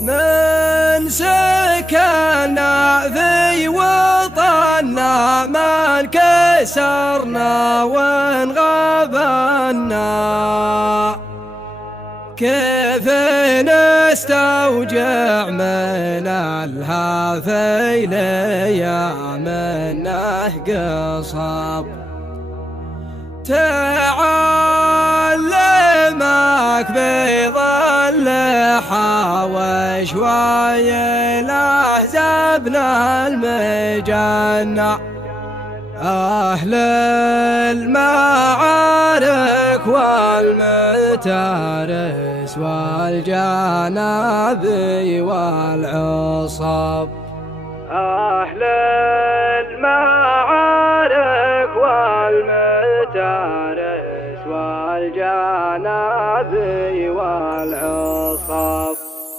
من سكننا في وطننا ما انكسرنا وانغبنا، كيف نستوجع من الهافي ليامنه قصب. تعلمك بظل حوش ويلهزبنا المجنة، أهل المعارك والمتارس والجنابي والعصب. أهل المعارك والمتارس والجنابي والعصب.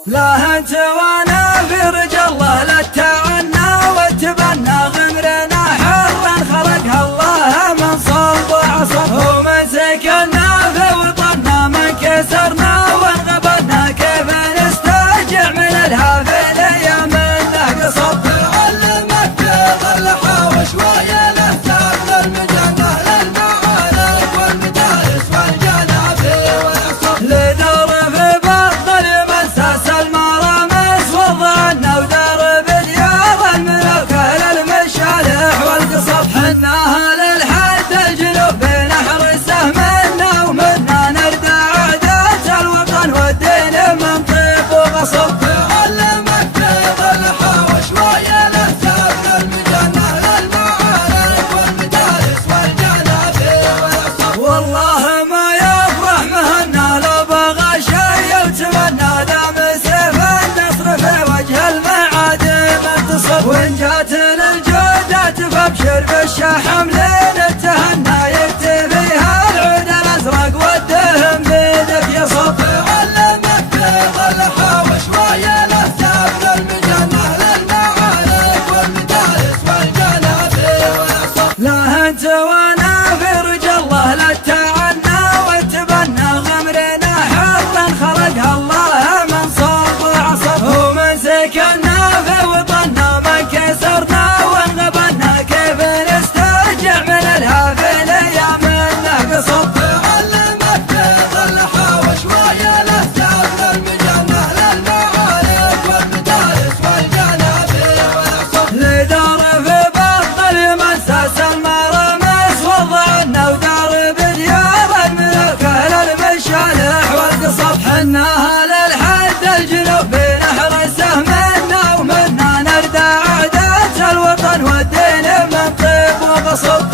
لا انت وانا في رجال الله لا تعنا واتبنا، غمرنا حرا خلقها الله من صلب وعصب. ومن سكننا في وطننا من كسرنا وانغبنا، كيف نسترجع من الهافي ليامنه قصب. تعلمك بظل حوش ويلهزبنا المجنة، للمعارك والمدارس والجنابي والعصب. لدرب بطل مساس المرامس وضعنا، ودرب ديار الملوك للمشالح والقصب. حنا اهل الحد الجنوب نحرسه منا، ومنا نردع عادات الوطن والدين من طيب وغصب. تعلمك بظل حوش ويلهزبنا المجنة، للمعارك والمدارس والجنابي والعصب. والله ما يفرح مهنا لو بغى شي وتمنى، دام سيف النصر في وجه المعادي منتصب. وان جات للجودات فابشر بالشحم لين التهنى، يكتي فيها العود الازرق والدهم بيدك يصب. تعلمك بظل حوش ويلهزبنا المجنة، للمعارك والمدارس والجنابي والعصب. لا انت وانا في رجال الله لا تعنا واتبنا، غمرنا حرا خلقها الله من صلب وعصب. ومن سكننا في وطننا من كسرنا وانغبنا، كيف نسترجع من الهافي ليامنه قصب. تعلمك بظل حوش ويلهزبنا المجنة، للمعارك والمدارس والجنابي والعصب. لدرب بطل مساس المرامس وضعنا، ودرب ديار الملوك للمشالح والقصب. حنا اهل الحد الجنوب نحرسه منا، ومنا نردع عادات الوطن والدين من طيب وغصب.